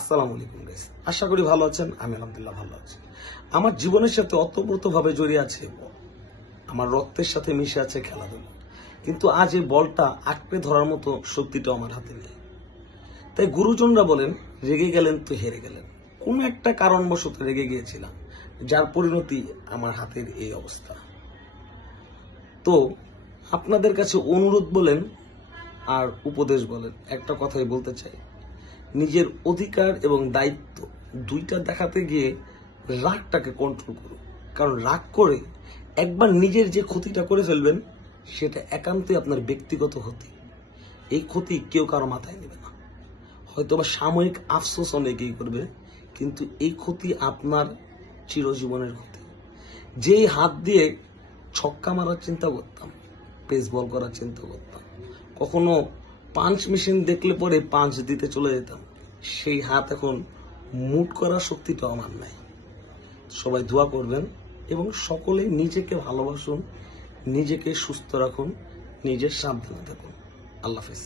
আসসালামু আলাইকুম গাইস, আশা করি ভালো আছেন। আমি আলহামদুলিল্লাহ ভালো আছি। আমার জীবনের সাথে ওতপ্রোতভাবে জড়িয়ে আছে বল। আমার রক্তের সাথে মিশে আছে খেলাধুলা। কিন্তু আজ এই বলটা আঁকড়ে ধরার মতো শক্তিটা আমার হাতে নেই। তাই গুরুজনরা বলেন, রেগে গেলেন তো হেরে গেলেন। কোন একটা কারণবশত রেগে গিয়েছিলাম, যার পরিণতি আমার হাতের এই অবস্থা। তো আপনাদের কাছে অনুরোধ বলেন আর উপদেশ বলেন, একটা কথাই বলতে চাই, নিজের অধিকার এবং দায়িত্ব দুইটা দেখাতে গিয়ে রাগটাকে কন্ট্রোল করুন। কারণ রাগ করে একবার নিজের যে ক্ষতিটা করে ফেলবেন, সেটা একান্তই আপনার ব্যক্তিগত ক্ষতি। এই ক্ষতি কেউ কারো মাথায় নেবে না। হয়তোবা সাময়িক আফসোস অনেকেই করবে, কিন্তু এই ক্ষতি আপনার চিরজীবনের ক্ষতি। যেই হাত দিয়ে ছক্কা মারার চিন্তা করতাম, বেসবল করার চিন্তা করতাম, কখনো পাঞ্চ মেশিন দেখলে পরে পাঞ্চ দিতে চলে যেতাম, সেই হাত এখন মুট করার শক্তিটা আমার নাই। সবাই দোয়া করবেন এবং সকলে নিজেকে ভালোবাসুন, নিজেকে সুস্থ রাখুন, নিজের সাবধানে থাকুন। আল্লাহ হাফেজ।